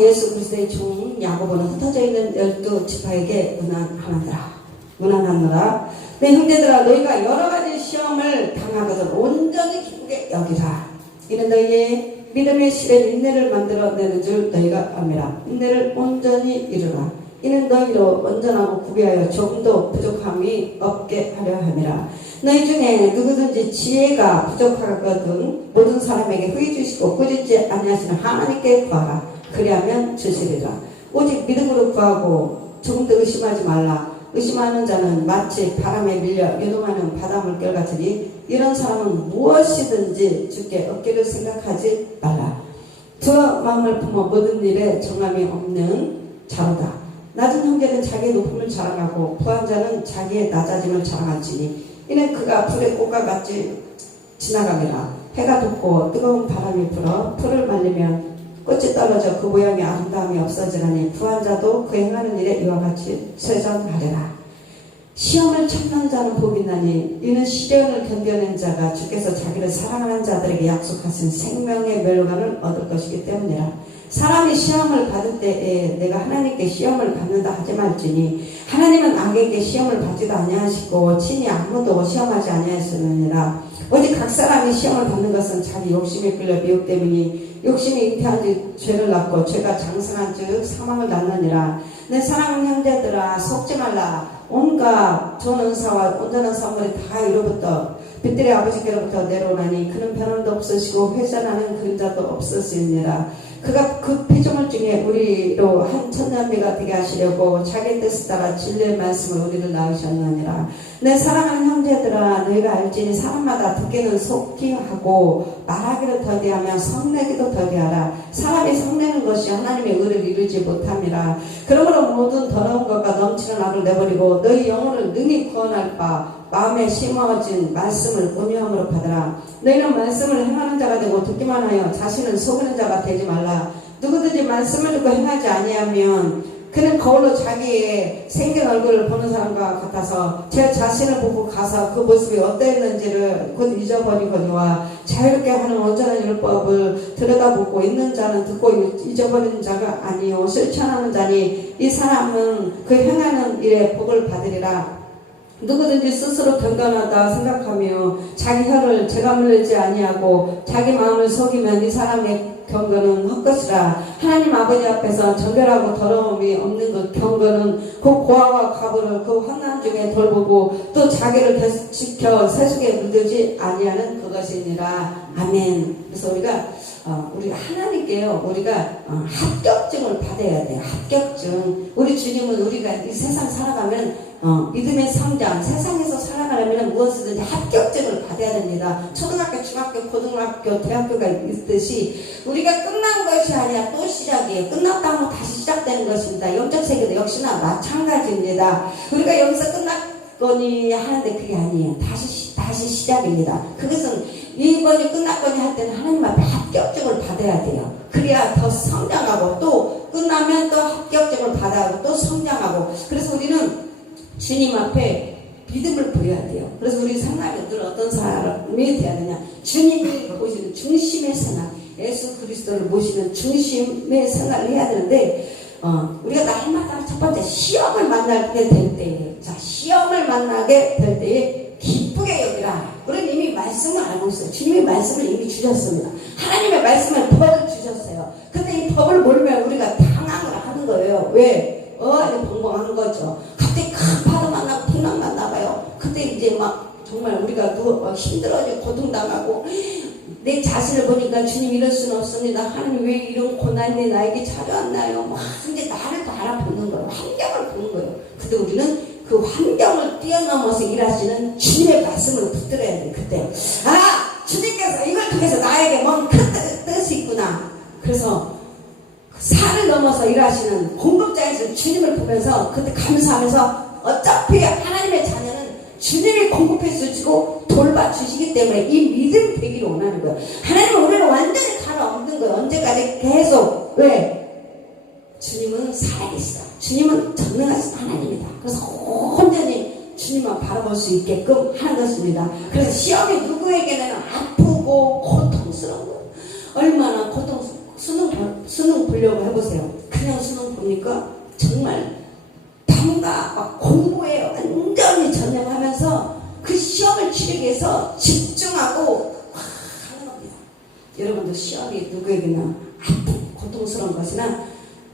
주 예수 그리스도의 종 야고보는 흩어져 있는 12지파에게 문안하노라. 내 형제들아, 너희가 여러가지 시험을 당하거든 온전히 기쁘게 여기라. 이는 너희의 믿음의 실에 인내를 만들어내는 줄 너희가 압니다. 인내를 온전히 이루라. 이는 너희로 온전하고 구비하여 조금도 부족함이 없게 하려 함이라. 너희 중에 누구든지 지혜가 부족하거든 모든 사람에게 후히 주시고 꾸짖지 아니하시는 하나님께 구하라. 그리하면 주시리라. 오직 믿음으로 구하고 조금도 의심하지 말라. 의심하는 자는 마치 바람에 밀려 요동하는 바닷물결 같으니 이런 사람은 무엇이든지 주께 얻기를 생각하지 말라. 두 마음을 품어 모든 일에 정함이 없는 자로다. 낮은 형제는 자기의 높음을 자랑하고 부한 자는 자기의 낮아짐을 자랑할지니 이는 그가 불의 꽃과 같이 지나가리라. 해가 돋고 뜨거운 바람이 불어 풀을 말리면 꽃이 떨어져 그 모양의 아름다움이 없어지라니 부한 자도 그 행하는 일에 이와 같이 쇠잔하리라. 시험을 참는 자는 복이 나니 이는 시련을 견뎌낸 자가 주께서 자기를 사랑하는 자들에게 약속하신 생명의 멸관을 얻을 것이기 때문이라. 사람이 시험을 받을 때에 내가 하나님께 시험을 받는다 하지 말지니 하나님은 악에게 시험을 받지도 아니하시고 친히 아무도 시험하지 아니하시느니라. 오직 각 사람이 시험을 받는 것은 자기 욕심에 끌려 미혹 때문이니 욕심이 잉태한 즉 죄를 낳고 죄가 장성한 즉 사망을 낳느니라. 내 사랑하는 형제들아, 속지 말라. 온갖 좋은 은사와 온전한 선물이 다 이로부터 빛들의 아버지께로부터 내려오나니 그는 변함도 없으시고 회전하는 그림자도 없으시니라. 그가 그 피조물 중에 우리로 한 천년미가 되게 하시려고 자기 뜻을 따라 진리의 말씀을 우리를 낳으셨느니라. 내 사랑하는 형제들아, 너희가 알지니 사람마다 듣기는 속히 하고 말하기를 더디하며 성내기도 더디하라. 사람이 성내는 것이 하나님의 의를 이루지 못함이라. 그러므로 모든 더러운 것과 넘치는 악을 내버리고 너희 영혼을 능히 구원할 바 마음에 심어진 말씀을 온유함으로 받으라. 너희는 말씀을 행하는 자가 되고 듣기만 하여 자신을 속이는 자가 되지 말라. 누구든지 말씀을 듣고 행하지 아니하면 그는 거울로 자기의 생긴 얼굴을 보는 사람과 같아서 제 자신을 보고 가서 그 모습이 어떠했는지를 곧 잊어버리거니와 자유롭게 하는 온전한 율법을 들여다보고 있는 자는 듣고 잊어버리는 자가 아니요 실천하는 자니 이 사람은 그 행하는 일에 복을 받으리라. 누구든지 스스로 경건하다 생각하며 자기 혀를 제가 물리지 아니하고 자기 마음을 속이면 이 사람의 경건은 헛것이라. 하나님 아버지 앞에서 정결하고 더러움이 없는 것 경건은 그 고아와 가부를 그 환난 중에 돌보고 또 자기를 지켜 세속에 물들지 아니하는 그것이니라. 아멘. 그래서 우리 하나님께요, 우리가 합격증을 받아야 돼요. 합격증. 우리 주님은 우리가 이 세상 살아가면 믿음의 성장, 세상에서 살아가려면 무엇이든지 합격증을 받아야 됩니다. 초등학교, 중학교, 고등학교, 대학교가 있듯이 우리가 끝난 것이 아니라 또 시작이에요. 끝났다 하면 다시 시작되는 것입니다. 영적 세계도 역시나 마찬가지입니다. 우리가 여기서 끝났거니 하는데 그게 아니에요. 다시 시작입니다. 그것은 이번이 끝났거니 할 때는 하나님 앞에 합격증을 받아야 돼요. 그래야 더 성장하고 또 끝나면 또 합격증을 받아야 또 성장하고. 그래서 우리는 주님 앞에 믿음을 보여야 돼요. 그래서 우리 생활에 늘 어떤 사람이 돼야 되냐? 주님이 보시는 중심의 생활, 예수 그리스도를 모시는 중심의 생활을 해야 되는데 우리가 날마다 첫 번째 시험을 만나게 될 때에, 자, 시험을 만나게 될 때에 기쁘게 여기라. 우리는 이미 말씀을 알고 있어요. 주님이 말씀을 이미 주셨습니다. 하나님의 말씀을 법을 주셨어요. 근데 이 법을 모르면 우리가 당황을 하는 거예요. 왜? 벙벙한 거죠. 갑자기 큰 파도 만나고 풍랑 만나봐요. 그때 이제 막 정말 우리가 힘들어지고 고통당하고 내 자신을 보니까 주님 이럴 수는 없습니다. 하나님 왜 이런 고난이 나에게 찾아왔나요? 막 이제 나를 바라보는 거예요. 환경을 보는 거예요. 근데 우리는 그 환경을 뛰어넘어서 일하시는 주님의 말씀을 붙들어야 돼요. 그때 주님께서 이걸 통해서 나에게 뭔 큰 뜻이 있구나. 그래서 산을 넘어서 일하시는 공급자이신 주님을 보면서 그때 감사하면서 어차피 하나님의 자녀는 주님이 공급해 주시고 돌봐주시기 때문에 이 믿음 되기를 원하는 거예요. 하나님은 우리를 완전히 갈아엎는 거예요. 언제까지 계속. 왜? 주님은 살아계시다. 주님은 전능하신 하나님이다. 그래서 온전히 주님만 바라볼 수 있게끔 하는 것입니다. 그래서 시험이 누구에게는 아프고 고통스러운 거예요. 얼마나 수능 보려고 해보세요. 그냥 수능 봅니까? 정말 당과 막 공부에 완전히 전념하면서 그 시험을 치르기 위해서 집중하고 하는 겁니다. 여러분도 시험이 누구에게나 아프고 고통스러운 것이나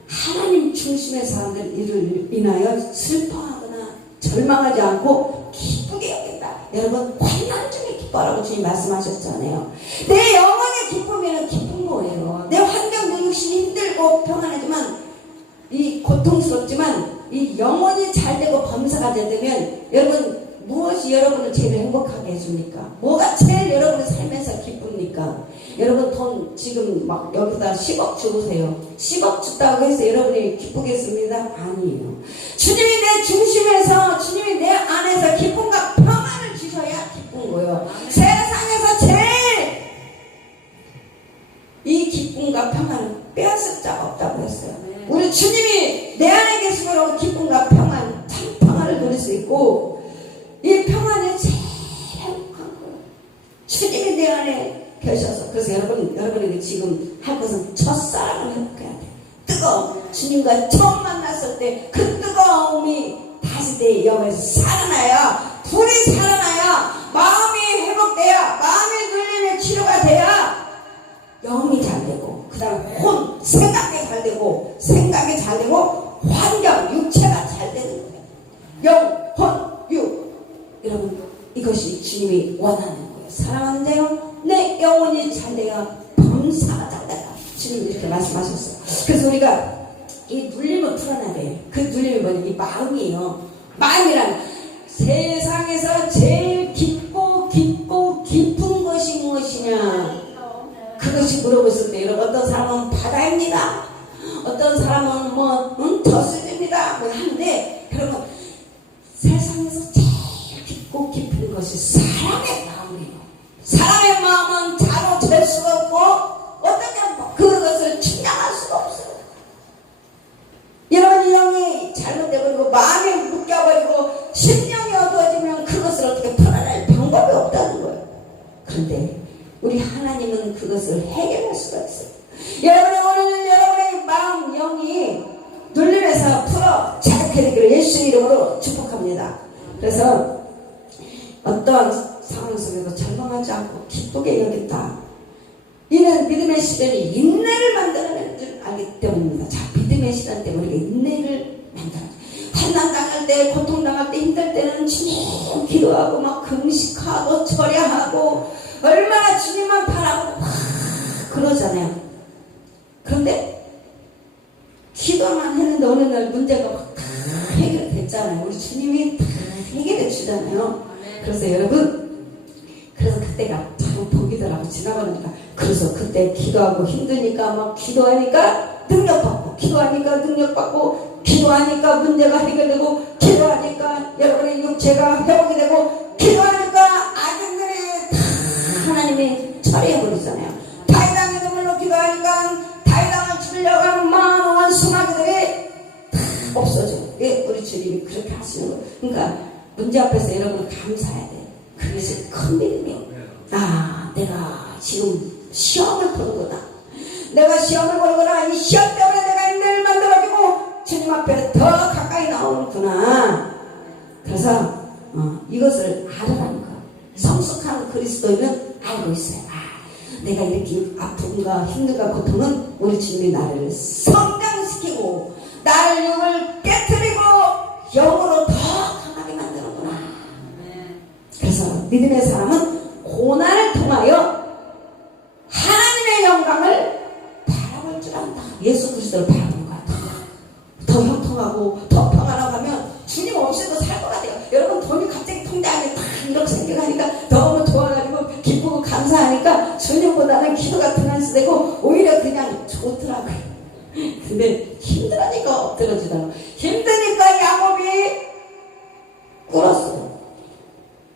하나님 중심의 사람들 이를 인하여 슬퍼하거나 절망하지 않고 기쁘게 여긴다. 여러분 환난 중에 기뻐하라고 주님 말씀하셨잖아요. 내 영혼의 기쁨에는 기쁜 거예요. 내 환경, 내 육신이 힘들고 평안하지만 이 고통스럽지만 이 영혼이 잘 되고 범사가 되면 여러분 무엇이 여러분을 제일 행복하게 해줍니까? 뭐가 제일 여러분의 삶에서 기쁩니까? 여러분 돈 지금 막 여기다 10억 주세요. 10억 줬다고 해서 여러분이 기쁘겠습니다? 아니에요. 주님이 내 중심에서 주님이 내 안에서 기쁨과 평안을 주셔야 기쁜 거예요. 세상에서 제일 이 기쁨과 평안을 빼앗을 자가 없다고 했어요. 우리 주님이 내 안에 계심으로 기쁨과 평안, 참 평안을 누릴 수 있고 이 평안이 제일 행복한 거예요. 주님이 내 안에 계셔서. 그래서 여러분에게 지금 할 것은 첫사랑을 회복해야 돼. 뜨거움. 주님과 처음 만났을 때 그 뜨거움이 다시 내 영에서 살아나야, 불이 살아나야, 마음이 회복돼야, 마음의 눌림의 치료가 돼야 영이 잘 되고, 그 다음에 생각이 잘 되고, 환경, 육체가 잘 되는 거예요. 영, 혼, 육. 여러분 이것이 주님이 원하는 거예요. 사랑하는데요, 내 영혼이 잘 돼야 범사가 잘 돼야. 주님이 이렇게 말씀하셨어요. 그래서 우리가 이 눌림을 풀어내야 돼요. 그 눌림이 뭐냐? 이 마음이에요. 마음이란 세상에서 제일 깊고 깊은 것이 무엇이냐? 그것이 물어봤을 때 여러분 어떤 사람은 바다입니다. 어떤 사람은 저승입니다. 하는데 그러면 세상에서 제일 깊고 깊은 것이 사람의 마음이에요. 사람의 마음은 자로 잴 수가 없고 어떻게 그것을 측량할 수가 없어요. 이런 영이 잘못되버리고 마음이 묶여버리고 심령이 어두워지면 그것을 어떻게 풀어낼 방법이 없다는 거예요. 그런데 우리 하나님은 그것을 해결할 수가 있어요. 오늘 여러분의 마음 영이 눌림에서 풀어 자유케 되기를 예수 이름으로 축복합니다. 그래서 어떠한 상황 속에도 절망하지 않고 기쁘게 여긴다. 이는 믿음의 시련이 인내를 만들어내는 줄 알기 때문입니다. 자, 믿음의 시련 때문에 우리가 인내를 만들어. 환난 당할 때, 고통 당할 때, 힘들 때는 주님 기도하고 막 금식하고 철야하고 얼마나 주님만 바라고 막 그러잖아요. 그런데 기도만 했는데 어느 날 문제가 막 다 해결됐잖아요. 우리 주님이 다 해결해 주잖아요. 그래서 여러분, 그래서 그때가 참 복이더라고. 지나가니까. 그래서 그때 기도하고 힘드니까 막 기도하니까 능력받고, 기도하니까 능력받고, 기도하니까 문제가 해결되고, 기도하니까 여러분의 육체가 회복이 되고, 기도하니까 아들들이 다 하나님이 처리해버리잖아요. 다윗왕의 눈물로 기도하니까 다윗왕을 죽이려고 하는 많은 수마귀들이 다 없어져. 왜 우리 주님이 그렇게 하시는 거예요? 그러니까 문제 앞에서 여러분 감사해야 돼요. 그것이 큰 믿음이에요. 내가 지금 시험을 보는 거다. 내가 시험을 보는구나. 이 시험 때문에 내가 인내를 만들어주고 주님 앞에 더 가까이 나오는구나. 그래서 이것을 알아라는 거예요. 성숙한 그리스도인은 알고 있어요. 내가 이렇게 아픔과 힘듦과 고통은 우리 주님이 나를 성장시키고 나를 영을 깨트리고 영으로 더 강하게 만드는구나. 그래서 믿음의 사람은 고난을 통하여 하나님의 영광을 바라볼 줄 안다. 예수 그리스도를 바라보는 거야. 더 형통하고 더 평안하고 하면 주님 없이도 살 것 같아요. 여러분 돈이 갑자기 통장에 딱 이렇게 생겨가니까 너무 좋아가지고 기쁘고 감사하니까 주님보다는 기도가 등한시되고 오히려 그냥 좋더라고요. 근데 힘들으니까 엎드러지더라고. 힘드니까 야곱이 꿇었어요.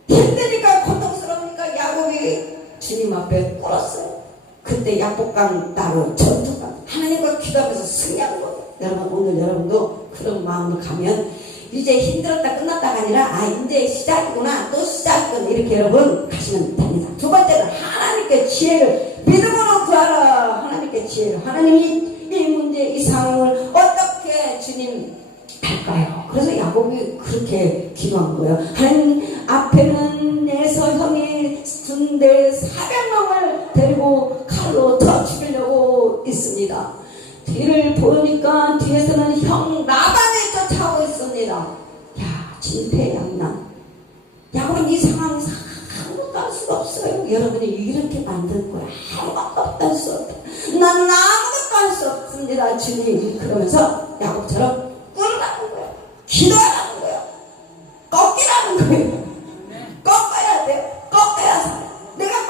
힘드니까 고통스러우니까 야곱이 주님 앞에 꿇었어요. 그때 약복강 나로 전투강 하나님과 기도하면서 승리하는 거예요. 여러분 오늘 여러분도 그런 마음으로 가면 이제 힘들었다 끝났다가 아니라 이제 시작이구나 또 시작이구나 이렇게 여러분 가시면 됩니다. 두 번째는 하나님께 지혜를 믿음으로 구하라. 하나님께 지혜를. 하나님이 이 문제, 이 상황을 어떻게 주님 할까요? 그래서 야곱이 그렇게 기도한 거예요. 하나님, 앞에는 내 서형이 군대 400명을 데리고 칼로 더 죽이려고 있습니다. 뒤를 보니까 뒤에서는 형 라반이 쫓아오고 있습니다. 야, 진퇴양난. 야곱은 이 상황에서 아무것도 할 수가 없어요. 여러분이 이렇게 만든 거야. 아무것도 할 수 없다. 난 아무것도 할 수 없습니다, 주님. 그러면서 야곱처럼 꿇으라는 거예요. 기도하라는 거예요. 꺾이라는 거예요. 꺾어야 돼요. 꺾어야 살아요. 내가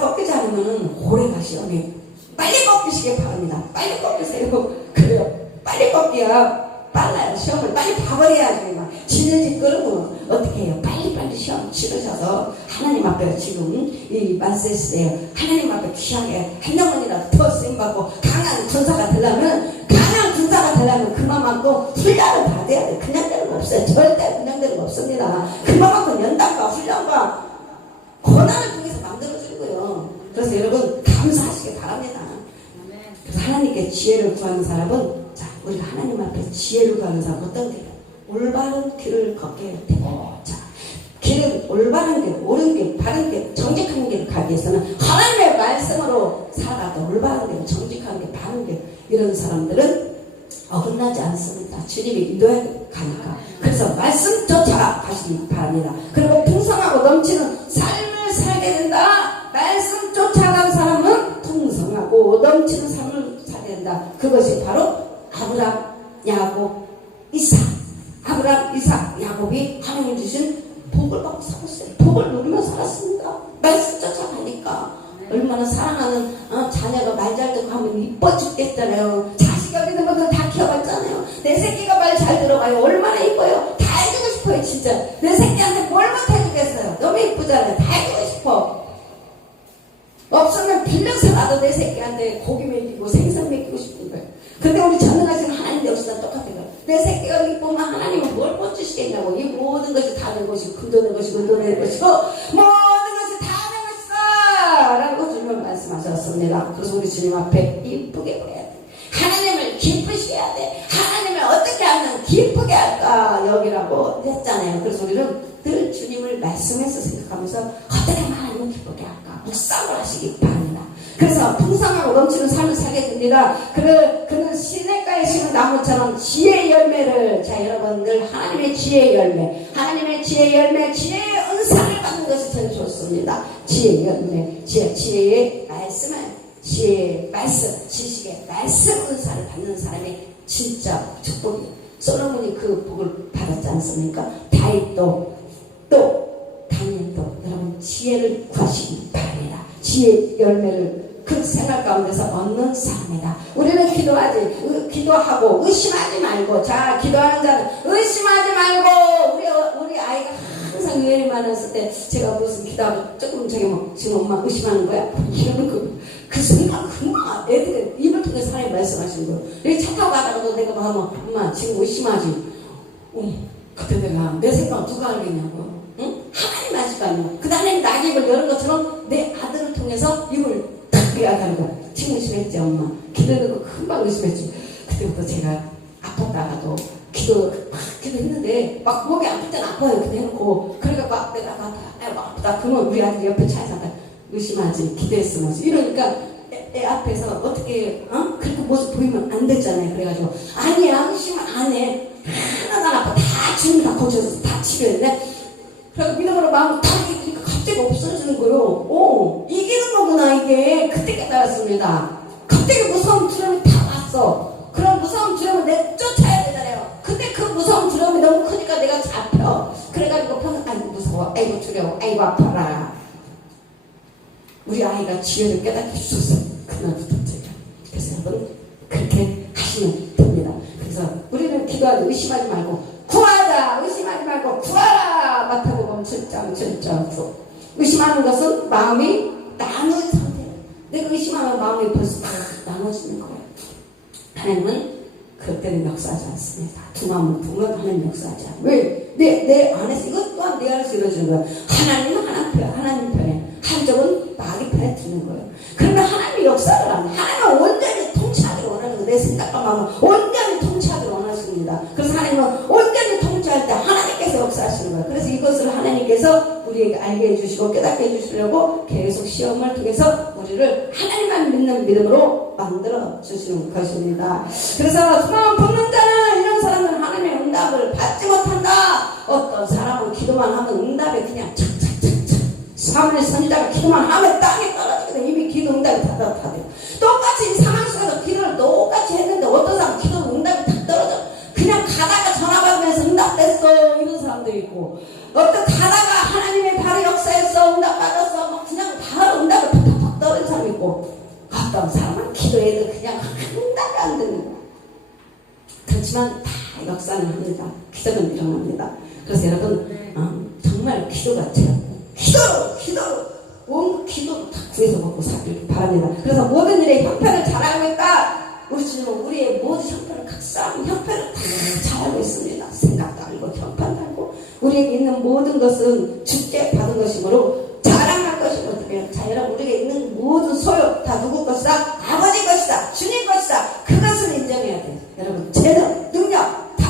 꺾이지 않으면 오래가 시험이 빨리 꺾이시길 바랍니다. 빨리 꺾이세요. 그래요. 빨리 꺾여야 빨라요. 시험을 빨리 봐버려야지. 막 지네지 끌으면 어떻게 해요? 빨리빨리 시험 치르셔서 하나님 앞에 지금 이 만세 시대에 하나님 앞에 귀하게 한 영혼이라도 더 쓰임받고 강한 군사가 되려면 그만큼 훈련을 받아야 돼. 그냥 되는 거 없어요. 절대 그냥 되는 거 없습니다. 그만큼 연단과 훈련과 고난을 통해서 만들어주는 거예요. 그래서 여러분 감사하시기 바랍니다. 그래서 하나님께 지혜를 구하는 사람은, 자, 우리가 하나님 앞에 지혜를 구하는 사람 어떤 길이에요? 올바른 길을 걷게 되고, 자, 길은 올바른 길, 옳은 길, 바른 길, 정직한 길을 가기 위해서는 하나님의 말씀으로 살아도 올바른 길, 정직한 길, 바른 길, 이런 사람들은 어긋나지 않습니다. 주님이 인도해 가니까. 그래서 말씀 쫓아 가시기 바랍니다. 그리고 풍성하고 넘치는 삶을 살게 된다. 말씀 쫓아가는 사람은 풍성하고 넘치는 삶을 살게 된다. 그것이 바로 아브람, 야곱, 이삭. 아브람, 이삭, 야곱이 하나님 주신 복을 받고 살았어요. 복을 누리며 살았습니다. 말씀 쫓아가니까. 얼마나 사랑하는 자녀가 말 잘 듣고 하면 이뻐 죽겠잖아요. 자식 여기는 것들 다 키워봤잖아요. 내 새끼가 말 잘 들어가요. 얼마나 이뻐요. 다 해주고 싶어요. 진짜 내 새끼한테 뭘 못해주겠어요. 너무 이쁘잖아요. 다 해주고 싶어. 없으면 빌려서라도 내 새끼한테 고기 먹이고 생선 먹이고 싶은 거예요. 근데 우리 전능하신 하나님 역시나 똑같아요. 내 새끼가 이쁘면 하나님은 뭘 못 주시겠냐고. 이 모든 것이 다 내 것이고 금도 내 것이고 은도 내 것이고 모든 것이 다 라고 주님은 말씀하셨습니다. 그래서 우리 주님 앞에 이쁘게 보여야 돼. 하나님을 기쁘시게 해야 돼. 하나님을 어떻게 하면 기쁘게 할까 여기라고 했잖아요. 그래서 우리는 늘 주님을 말씀해서 생각하면서 어떻게 하면 하나님을 기쁘게 할까 묵상을 하시기 바랍니다. 그래서 풍성하고 넘치는 삶을 살게 됩니다. 그는 시냇가에 심은 나무처럼 지혜의 열매를, 자, 여러분들 하나님의 지혜의 열매, 하나님의 지혜의 열매, 지혜의 은사를 받는 것이 제일 좋습니다. 지혜의 열매, 지혜의 말씀을, 지혜의 말씀, 지식의 말씀 은사를 받는 사람이 진짜 축복이에요. 솔로몬이 그 복을 받았지 않습니까? 다윗도 또 다니엘도 여러분 지혜를 구하시기 바랍니다. 지혜의 열매를 그 생활 가운데서 얻는 사람이다. 우리는 기도하고 의심하지 말고, 자, 기도하는 자는 의심하지 말고, 우리 아이가 항상 유연이 많았을 때 제가 무슨 기도하고 조금 저기 뭐 지금 엄마 의심하는 거야? 이러는 그 순간 금방 애들의 입을 통해서 하나님 말씀하시는 거예요. 여기 차 타고 가다가도 내가 막 하면 엄마 지금 의심하지? 그때 내가 내 생각 누가 알겠냐고. 응? 하나님 아실 거 아니야. 그 다음에 나의 입을 여는 것처럼 내 아들을 통해서 입을 딱 이야기하는 거야. 지금 의심했지 엄마. 기도하는 거 금방 의심했지. 그때부터 제가 아팠다가도 기도했는데 막 목이 아플 때는 아파요. 그때 해놓고 그러니까 내가 아프다. 그러면 우리 아들이 옆에 차에 잠깐 의심하지 기도했으면서 이러니까 애 앞에서 어떻게 그렇게 모습 보이면 안 됐잖아요. 그래가지고 아니야 의심 안 해. 하나도 안 아파. 다 주님 다 고쳐서 다 치료했는데 그래서 믿음으로 마음을 다 이기니까 갑자기 없어지는 거요. 이기는 거구나 이게. 그때 깨달았습니다. 갑자기 무서운 두려움이 다 왔어. 그런 무서운 두려움을 내쫓아야 되잖아요. 근데 그 무서운 두려움이 너무 크니까 내가 잡혀. 그래가지고 평생 아이고 무서워, 아이고 두려워, 아이고 아파라. 우리 아이가 지혜를 깨닫게 주셨어요. 그날부터 제가. 그래서 여러분 그렇게 하시면 됩니다. 그래서 우리는 기도하지 의심하지 말고 구하자. 의심하지 말고 구하라. 마태복음 7장 7절. 의심하는 것은 마음이 나누는 상태예요. 내가 의심하면 마음이 벌써 나눠지는 거예요. 하나님은 그때는 역사하지 않습니다. 두 마음은 하나님 역사하지 않아요. 왜? 내 안에서 이것 또한 내 안에서 이루어지는 거예요. 하나님은 하나님 편에, 한쪽은 마귀 편에 드는 거예요. 그러면 하나님이 역사를 안 해. 하나님은 온전히 통치하기를 원하는 거예요. 내 생각과 마음을 온전히 통치하기를 원하십니다. 그래서 하나님은 온전히 통치할 때 하나님께서 역사하시는 거예요. 그래서 이것을 하나님께서 우리에게 알게 해주시고 깨닫게 해주시려고 계속 시험을 통해서 우리를 하나님만 믿는 믿음으로 만들어 주시는 것입니다. 그래서 소망을 품는 자는 이런 사람은 하나님의 응답을 받지 못한다. 어떤 사람은 기도만 하면 응답이 그냥 착착착착. 사무엘 선지자가 기도만 하면 땅에 떨어지거든. 이미 기도 응답이 다 돼요. 똑같이 이 상황 속에서 기도를 똑같이 했는데 어떤 사람은 기도 응답이 다 떨어져. 그냥 가다가 전화 받으면서 응답됐어. 이런 사람도 있고, 어떤 가다가 하나님의 바로 역사에서 응답 받았어. 막 그냥 바로 응답을 팍팍 떨어진 사람이 있고, 어떤 사람은 기도해도 그냥 응답이 안 되는 거야. 그렇지만 다 역사는 합니다. 기적은 일어납니다. 그래서 여러분 정말 기도가 최고. 기도로 온 기도로 다 구해서 먹고 살길 바랍니다. 그래서 모든 일에 형편을 잘 알고 있다. 우리 주님은 우리의 모든 형편을 각사한 형편을 다 잘 알고 있습니다. 생각도 알고 형편도 알고 우리에게 있는 모든 것은 주께 받은 것이므로 자랑할 것이거든요. 자, 여러분, 우리에게 있는 모든 소유 다 누구 것이다? 아버지 것이다. 주님 것이다. 그것을 인정해야 돼요. 여러분, 재능, 능력 다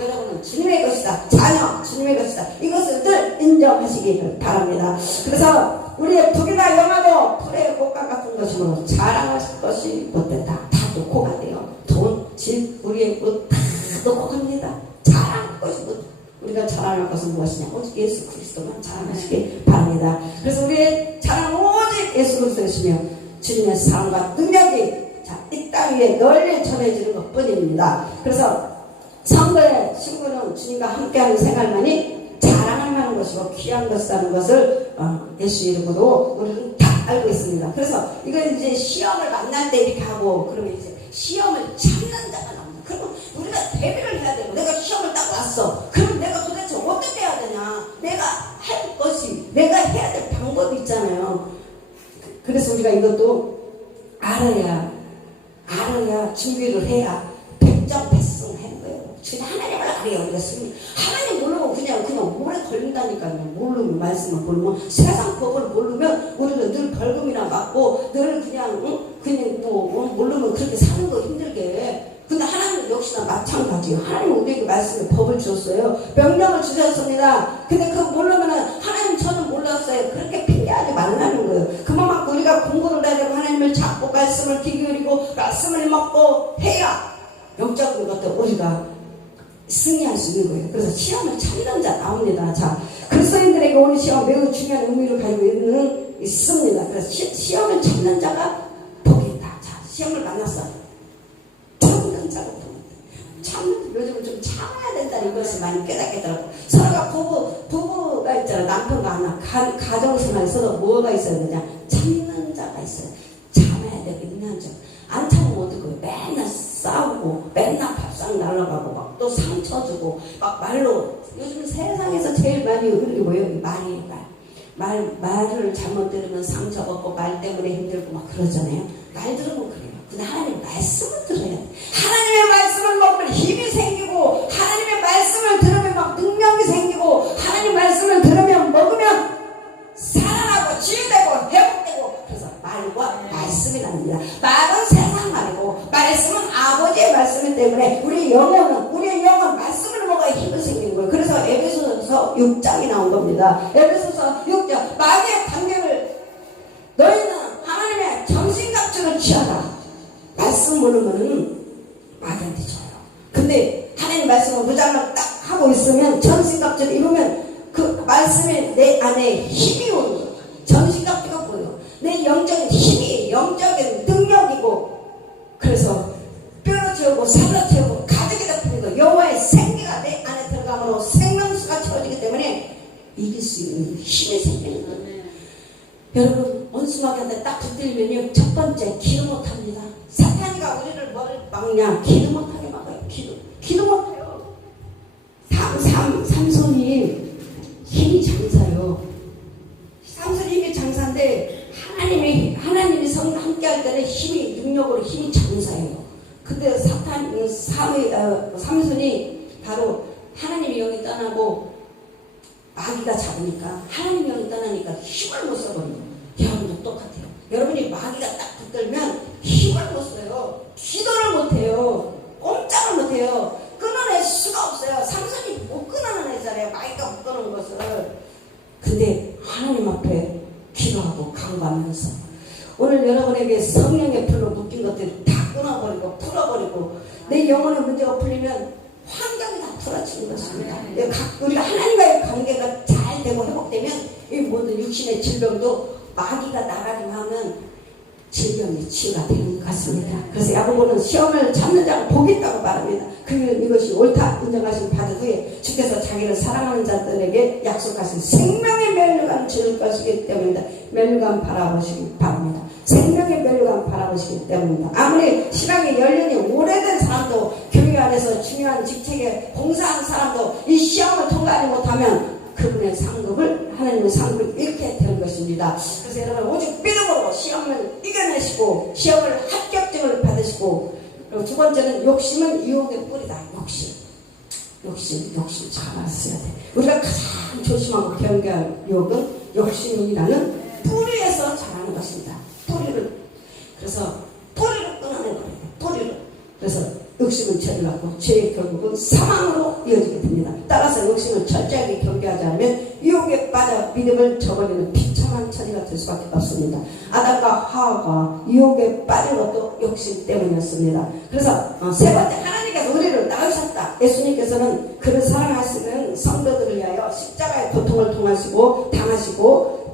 여러분은 주님의 것이다. 자녀 주님의 것이다. 이것을 늘 인정하시기 바랍니다. 그래서 우리의 부귀가 영하고 풀의 꽃과 같은 것이므로 자랑할 것이 못된다. 다 놓고 가네요. 돈, 집, 우리의 꽃 다 놓고 갑니다. 자랑할 것이 못. 우리가 자랑할 것은 무엇이냐? 오직 예수 그리스도만 자랑하시기 바랍니다. 그래서 우리의 자랑 오직 예수 그리스도시며 주님의 사랑과 능력이 이 땅 위에 널리 전해지는 것 뿐입니다. 그래서 성도의 신분은 주님과 함께하는 생활만이 자랑할 만한 것이고 귀한 것이라는 것을 예수 이름으로 우리는 다 알고 있습니다. 그래서 이걸 이제 시험을 만날 때 이렇게 하고 그러면 이제 시험을 참는 자가 나옵니다. 그러면 우리가 대비를 해야 되고, 내가 시험을 딱 왔어. 그럼 내가 도대체 어떻게 해야 되냐? 내가 할 것이, 내가 해야 될 방법이 있잖아요. 그래서 우리가 이것도 알아야 준비를 해야 백전백승하는 거예요. 그냥 하나님을 알아야 우리가 승리. 하나님 모르고 그냥 오래 걸린다니까요. 모르면 말씀을 모르면 세상 법을 모르면 우리는 늘 벌금이나 맞고 늘 그냥 모르면 그렇게 사는 거 힘들게. 근데 하나님 역시나 마찬가지예요. 하나님 우리에게 말씀의 법을 주셨어요. 명령을 주셨습니다. 근데 그거 모르면은 하나님 저는 몰랐어요. 그렇게 핑계하지 말라는 거예요. 그만큼 우리가 공부를 해야 되고 하나님을 잡고 말씀을 귀 기울이고 말씀을 먹고 해야 영적인 것들 우리가 승리할 수 있는 거예요. 그래서 시험을 참는 자 나옵니다. 자, 그리스도인들에게 오는 시험 매우 중요한 의미를 가지고 있습니다. 그래서 시험을 참는 자가 복이 있다. 자, 시험을 만났어요. 참는 자가 복이 있다. 요즘은 좀 참아야 된다는 것을 많이 깨닫게 되더라고요. 서로가 부부가 있잖아. 남편과 하나. 가정생활에서도 뭐가 있어야 되냐? 참는 자가 있어요. 참아야 되고 있는 자. 안 참으면 어떡해요? 맨날 싸우고 맨날 밥상 날아가고 막 또 상처 주고 막 말로. 요즘 세상에서 제일 많이 흐르는 뭐예요? 말이에요. 말을 잘못 들으면 상처 받고 말 때문에 힘들고 막 그러잖아요. 말 들으면 그래요. 근데 하나님의 말씀을 들어야 돼. 하나님의 말씀을 먹으면 힘이 생기고, 하나님의 말씀을 들으면 막 능력이 생기고, 하나님의 말씀을 들으면 먹으면 살아나고 치유되고 회복되고. 그래서 말과 말씀이 납니다. 말은 세상 말이고 말씀은 아버지의 말씀이기 때문에 우리의 영혼 말씀을 먹어야 힘이 생기는 거예요. 그래서 에베소서 6장이 나온 겁니다. 에베소서 6장 마귀의 관계를 너희는 하나님의 정신갑주를 취하라. 말씀 모르면은 마귀한테 져요. 근데 하나님 말씀을 무장을 딱 하고 있으면 정신갑주를 입으면 그 말씀에 내 안에 힘이 오는 거예요. 정신갑주가 뭐예요? 내 영적인 힘이 영적인 능력이고, 그래서 뼈로 채우고 살로 채우고 가득히 덮는 거. 여호와의 생기가 내 안에 들어가므로 생명수가 채워지기 때문에 이길 수 있는 힘이 생기는 거예요. 여러분, 원수마귀한테 딱 붙들면요, 첫 번째 기도 못합니다. 사탄이가 우리를 뭘 막냐? 기도 못하게 막아요. 기도 못해요. 삼손이 힘이 장사요. 삼손이 힘이 장사인데 하나님이 함께 할 때는 능력으로 힘이 장사예요. 근데 삼손이 바로 하나님의 영이 떠나고 마귀가 잡으니까, 하나님의 영이 떠나니까 힘을 못 써버린 거예요. 여러분도 똑같아요. 여러분이 마귀가 딱 붙들면 힘을 못 써요. 기도를 못 해요. 꼼짝을 못 해요. 끊어낼 수가 없어요. 삼손이 못 끊어내잖아요. 마귀가 묶어놓은 것을. 근데 하나님 앞에 기도하고 간구하면서 오늘 여러분에게 성령의 불로 묶인 것들이 다 끊어버리고 풀어버리고 내 영혼의 문제가 풀리면 환경이 다 풀어지는 것입니다. 우리가 하나님과의 관계가 잘 되고 회복되면 이 모든 육신의 질병도 마귀가 나가기만 하면 질병이 치유가 되는 것 같습니다. 그래서 야고보는 시험을 참는 자가 복이 있다고 말합니다. 이것이 옳다 인정하신 받은 후에 주께서 자기를 사랑하는 자들에게 약속하신 생명의 면류관 주실 것이기 때문이다. 면류관 바라보시기 바랍니다. 생명의 면류관 바라보시기 때문이다. 아무리 신앙의 연륜이 오래된 사람도 교회 안에서 중요한 직책에 봉사한 사람도 이 시험을 통과하지 못하면 그분의 상급을 하나님의 상급을 잃게 되는 것입니다. 그래서 여러분 오직 믿음으로 시험을 이겨내시고 시험을 합격증을 받으시고 그리고 두 번째는 욕심은 유혹의 뿌리다. 욕심 참았어야 돼. 우리가 가장 조심하고 경계할 유혹은 욕심이라는 뿌리에서 자라는 것입니다. 그래서 뿌리를 끊어내는 거예요. 그래서 욕심은 죄를 낳고 죄의 결국은 사망으로 이어지게 됩니다. 따라서 욕심을 철저하게 경계하지 않으면 유혹에 빠져 믿음을 저버리는 비참한 처지가 될 수밖에 없습니다. 아담과 하와가 유혹에 빠진 것도 욕심 때문이었습니다. 그래서 세 번째, 하나님께서 우리를 낳으셨다. 예수님께서는 그를 사랑하시는 성도들을 위하여 십자가의 고통을 당하시고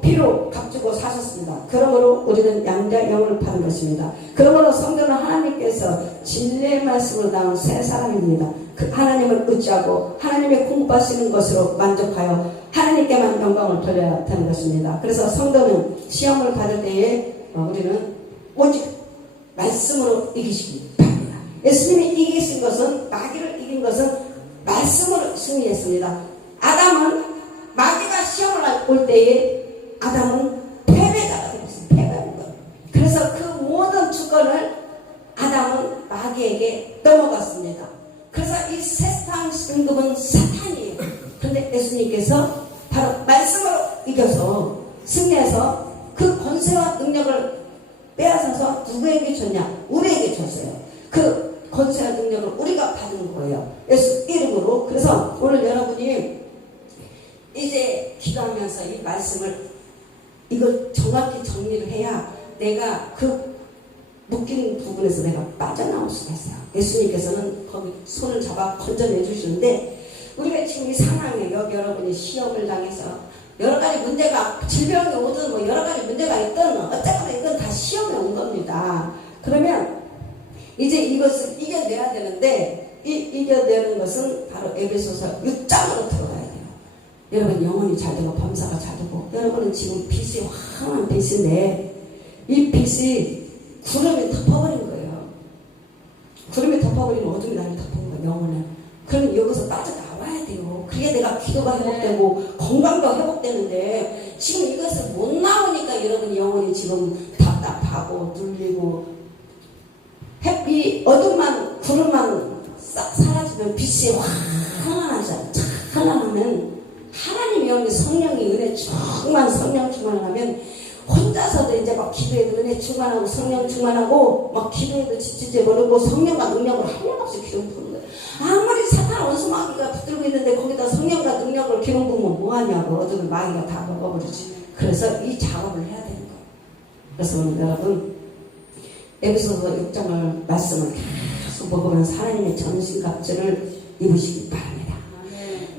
피로 값주고 사셨습니다. 그러므로 우리는 양자 영을 받은 것입니다. 그러므로 성도는 하나님께서 진리의 말씀으로 나온 새 사람입니다. 그 하나님을 의지하고 하나님의 공급하시는 것으로 만족하여 하나님께만 영광을 돌려야 되는 것입니다. 그래서 성도는 시험을 받을 때에 우리는 오직 말씀으로 이기시기 바랍니다. 예수님이 이기신 것은, 마귀를 이긴 것은 말씀으로 승리했습니다. 아담은 마귀가 시험을 올 때에 아담은 패배자가 되었습니다. 패배한 것. 그래서 그 모든 주권을 아담은 마귀에게 넘어갔습니다. 그래서 이 세상 승급은 사탄이에요. 그런데 예수님께서 바로 말씀으로 이겨서 승리해서 그 권세와 능력을 빼앗아서 누구에게 줬냐? 우리에게 줬어요. 그 권세와 능력을 우리가 받은 거예요. 예수 이름으로. 그래서 오늘 여러분이 이제 기도하면서 이 말씀을 이걸 정확히 정리를 해야 내가 그 묶인 부분에서 내가 빠져나올 수가 있어요. 예수님께서는 거기 손을 잡아 건져내 주시는데 우리가 지금 이 상황에 여러분이 시험을 당해서 여러 가지 문제가 질병이 오든 뭐 여러 가지 문제가 있든 어쨌거나 이건 다 시험에 온 겁니다. 그러면 이제 이것을 이겨내야 되는데 이겨내는 것은 바로 에베소서 6장으로 들어가야 돼요. 여러분 영혼이 잘 되고 범사가 잘 되고 여러분은 지금 빛이 환한 빛인데 이 빛이 구름이 덮어버린 거예요. 구름이 덮어버리면 어둠이 나를 덮은 거예요. 영혼을. 그러면 여기서 빠져나와야 돼요. 그게 내가 기도가 회복되고 건강도 회복되는데 지금 이것을 못 나오니까 여러분 영혼이 지금 답답하고 눌리고 햇빛 어둠만 구름만 사라지면 빛이 환하잖아요. 찬란하면 하나님의 영이 성령이 은혜 충만 성령 충만하면 혼자서도 이제 막 기도해도 은혜 충만하고 성령 충만하고 막 기도해도 지치지 모르고 성령과 능력을 한량없이 기름 부는 거예요. 아무리 사탄 원수마귀가 붙들고 있는데 거기다 성령과 능력을 기름 부으면 뭐하냐고 어둠을 마귀가 다 먹어버리지. 그래서 이 작업을 해야 되는 거예요. 그래서 오늘 여러분 에베소서 6장을 말씀을 계속 먹으면서 하나님의 전신갑주를 입으시기 바랍니다.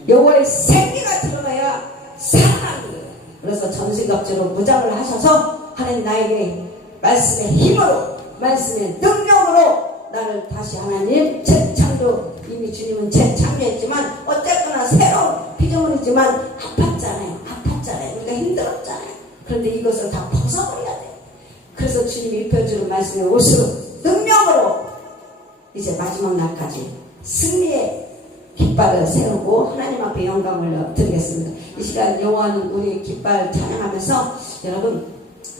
여호와의 생기가 들어가야 살아나는 거예요. 그래서 전신갑주로 무장을 하셔서 하나님 나에게 말씀의 힘으로 말씀의 능력으로 나를 다시 하나님 재창조 이미 주님은 재창조했지만 어쨌거나 새로운 피조물이지만 아팠잖아요. 우리가 힘들었잖아요. 그런데 이것을 다 벗어버려야 돼요. 그래서 주님이 입혀주는 말씀에 올수록 능력으로 이제 마지막 날까지 승리의 깃발을 세우고 하나님 앞에 영광을 드리겠습니다. 이 시간 여호와는 우리의 깃발 찬양하면서 여러분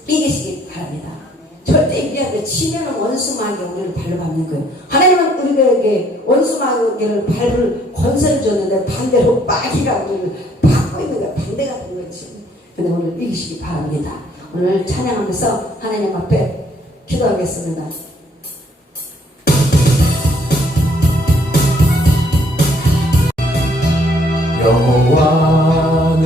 이기시기 바랍니다. 절대 이겨야 돼. 치면은 원수마귀가 우리를 발로 밟는 거예요. 하나님은 우리에게 원수마귀를 밟을 권세를 줬는데 반대로 마귀가 우리를 밟고 있는 거예요. 반대가 된 거지. 근데 오늘 이기시기 바랍니다. 오늘 찬양하면서 하나님 앞에 기도하겠습니다. 여호와는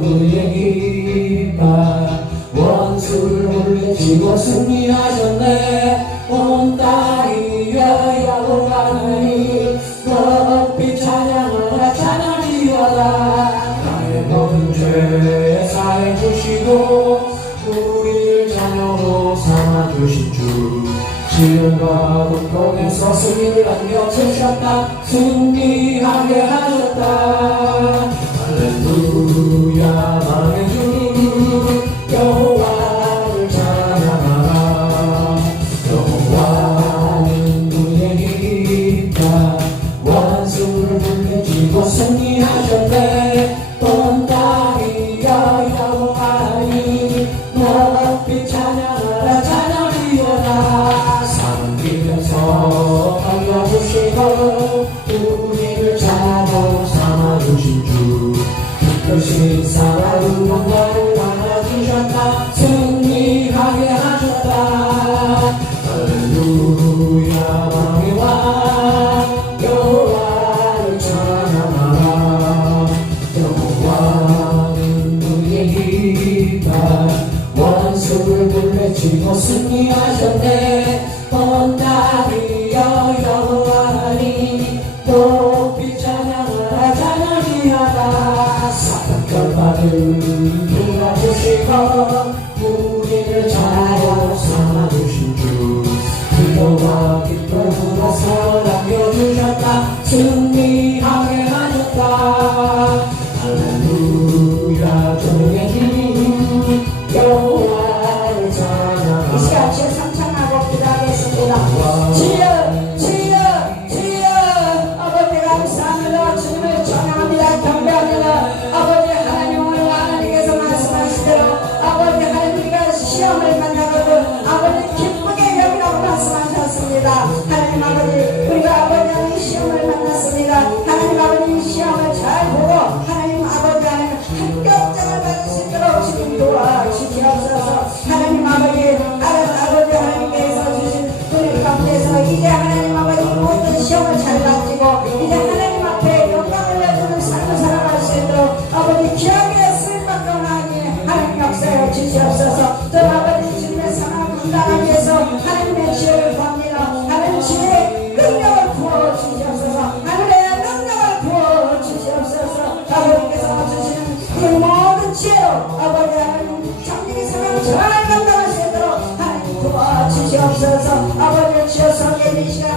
우리의 깃발 원수를 물리치고 승리하셨네. 온 땅이 위하여 여호와를 높이 찬양하라 찬양하리로다. 나의 모든 죄 사해 주시고 우리를 자녀로 삼아주신 주 시련과 고통에서 승리를 안겨주셨다. 승리하게 하셨다. 할렐루야 나의 주 여호와를 찬양하라. 여호와는 우리의 깃발 원수를 물리치고 승리하셨네. 온 땅이 여호와를 높이 찬양하라 찬양하리로다. 사는 길에서 알려주시고 우리를 자녀로 삼아주신 주 기쁘신 사랑으로 나를 안아주셨다. 승리하게 하셨다. 할렐루야 왕의 왕 여호와를 찬양하라. 여호와는 우리의 깃발 원수를 물리치고 승리하셨네. 온 땅이 여호와를 높이 찬양하라 찬양하리로다. 사단 결박을 풀어주시고 우리를 자녀로 삼아주신 주 기도와 기쁨으로 사랑해주셨다. 승리하게 하셨다. 할렐루야 주의 주 여호와를 찬양하라. 이 시간 찬양하고 기도하겠습니다. 주여 주여 주여 아버지 감사합니다. 주님을 찬양합니다. 경배합니다. 아버지 하나님 오늘 하나님께서 말씀하신 대로 아버지 하나님과 시험을 만나거든 아버지 기쁘게 여기라고 말씀하셨습니다. 하나님 아버지 우리가 아버지 시험을 만났습니다. 하나님 아버지 시험을 잘 보고 하나님 아버지 하나님 합격장을 받을 수 있도록 지금 도와주시옵소서. 하나님 아버지 아버지 하나님께서 주신 우리 가운데서 이제 하나님 아버지 모든 시험을 잘 마치고 이제 하나님 앞에 영광을 내주는 삶을 살아갈 수 있도록 아버지 귀하게 쓰임받고 하나님 역사에 주시옵소서. 또 아버지 주님의 사랑을 감당하기 위해서 하나님의 지혜를 구합니다. 하나님 지혜의 능력을 부어주시옵소서. 하늘의 능력을 부어주시옵소서. 아버지께서 주시는 그 모든 지혜로 아버지 하나님 장래의 사랑을 잘 감당할 수 있도록 하나님 도와주시옵소서. 아버지 주여 성령 이 시간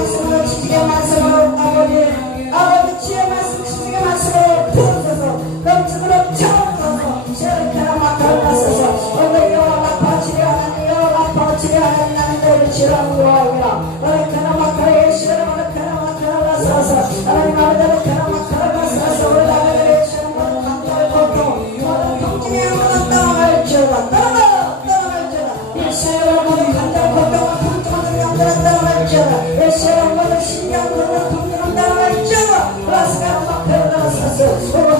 말씀으로 지지게 말씀으로 아버지 지혜 말씀 지지게 말씀으로 부어줘서 넘침으로 채워줘서 저렇게나 막아놨어서 오늘 여호와 라파 치료하는 여호와 라파 치료하는 나는 너를 치료하는 여호와이라 저렇게나 막아 예수를 저렇게나 막아놨어서 하나님 아버지 저렇게나 막아놨어서 우리 아버지를 예수는 모든 감정을 걷고 모든 통증의 영혼은 떠나갈지어다 떠나갈지어다 예수의 모든 감정 걱정과 통증을 영혼은 떠나갈지어다 예수의 모든 신경 모든 통증은 떠나갈지어다 라스가는 막아놨어서 우리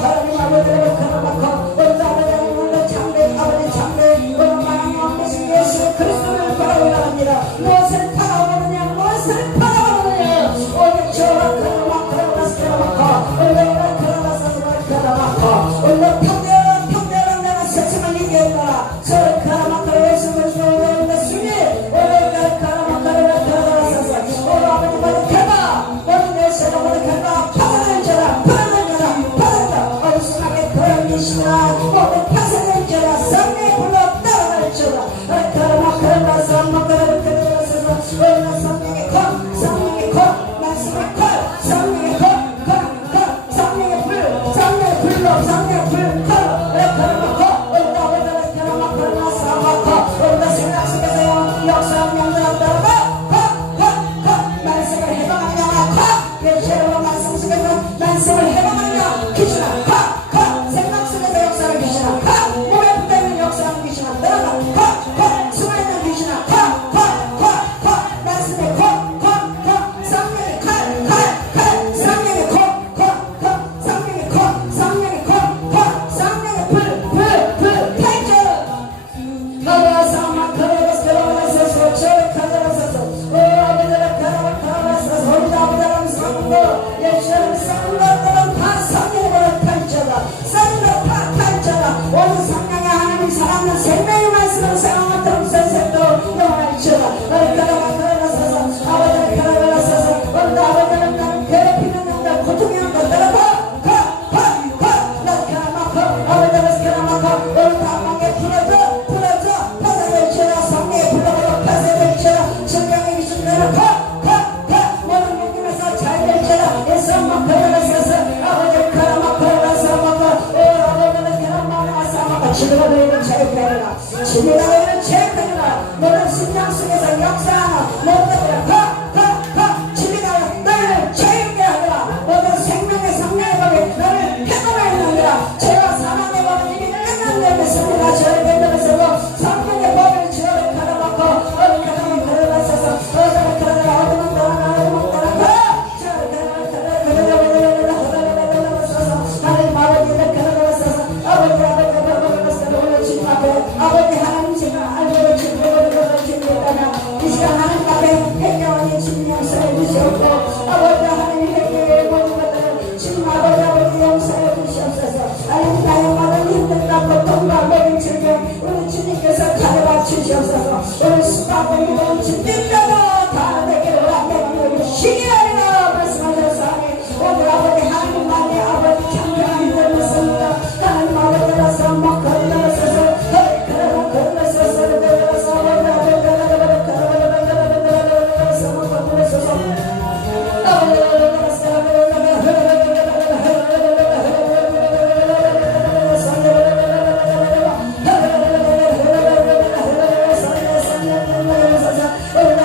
하나님 아버지를 걸어놓고 우리 아버지는 오늘 참된 아버지 참된 우리 하나님 왕되신 예수 그리스도를 바라보느니라 무엇을 바라보느냐 무엇을 바라보느냐 오늘 저와 걸어놓고 오늘 걸어놨어서 오늘 평대한 내가 세상을 이겼노라 저를 걸어놓고 예수 그리스도를 믿으시니 오늘 날 걸어놓고 걸어놨어서 오늘 아버지 모두 개바 오늘 내 세상 모두 개바 파산을 줘라 어느 순간에 걸어니시나 모두 파산을 줘라 성령의 불로 따라갈 줘라 걸어놨어 오늘 성령의 콩 말씀의 콩 성령의 콩 성령의 불로 성령의 불 걸어놓고 오늘 아버지를 걸어놓고 오늘 생각 속에서 역사한 명들을 따라가 말씀을 해방하냐 예수의 말씀 속에서 말씀을 해방하냐 귀신아 생각 속에서 역사를 귀신아 몸에 붙어있는 역사를 귀신아 따라가 숨어있는 귀신아 말씀의 성령의 성령의 성령의 불 탈주 걸어서 저를 가져가서 아버지를 걸어서 우리 아버지랑 성도 예수를 성도들은 다 성령으로 탈주다 성도 다 탈주다 오늘 성령의 하나님 사랑하는 생명의 말씀을 사랑하도록 선생도 영원히 주라 걸어서 아버지를 걸어서 오늘 아버지는 나를 괴롭히는 놈들 고통의 놈들 따라가 아버지를 걸어놓고 오늘 당방에 풀어줘 파산을 주라 성령의 불러보고 파산을 주라 성령의 기준대로 모든 묶임에서 잘 될지라 예수 한번 걸어서 아버지를 걸어놓고 아버지를 걸어놓고 치료가 되는 체육회라 치료가 되는 체육회라 모든 신장 속에서 역사하는 모든 치료가 너를 체육회 하더라 모든 생명의 성령의 법이 너를 해방하였느니라 죄와 사망의 법은 이미 끝난 데 믿습니다 저를 믿으면서도 성령의 법을 저를 걸어놓고 어디까지 걸어놨어서 어디를 걸어라 어디만 떠나 하나님 아버지를 걸어놨어서 아버지 하나님 제가 알고 준비했다면 이 시간 하나님 앞에 행여원이 주님 용서해 주시옵고 아버지 하나님 행여의 모든 것들을 주님 아버지 용서해 주시옵소서 하나님 다양한 힘들다 고통과 모든 질병 우리 주님께서 가져와 주시옵소서 오늘 수박을 이룬 주님께로 다 되기를 내가 시기하리라 말씀하셨사니 오늘 아버지 하나님만의 아버지 참여한 힘을 믿습니다 하나님 아버지라서 막 걸러서서 오늘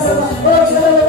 사랑하사 어쩌